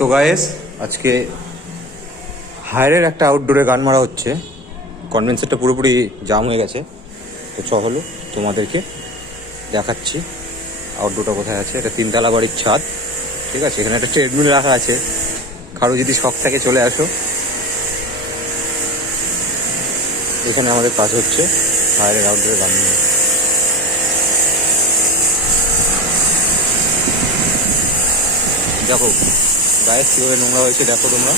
তো গায়েস আজকে হায়ারের একটা আউটডোরে গান মারা হচ্ছে। কনভেন্সারটা পুরোপুরি জাম হয়ে গেছে। তো হলো তোমাদেরকে দেখাচ্ছি আউটডোরটা কোথায় আছে। এটা 3 তলা বাড়ির ছাদ, ঠিক আছে। এখানে একটা ট্রেডমিল রাখা আছে, কারো যদি শখ থাকে চলে আসো। এখানে আমাদের কাজ হচ্ছে হায়ারের আউটডোরে গান নিয়ে। দেখো গায়ে কীভাবে নোংরা হয়েছে, দেখো তোমরা।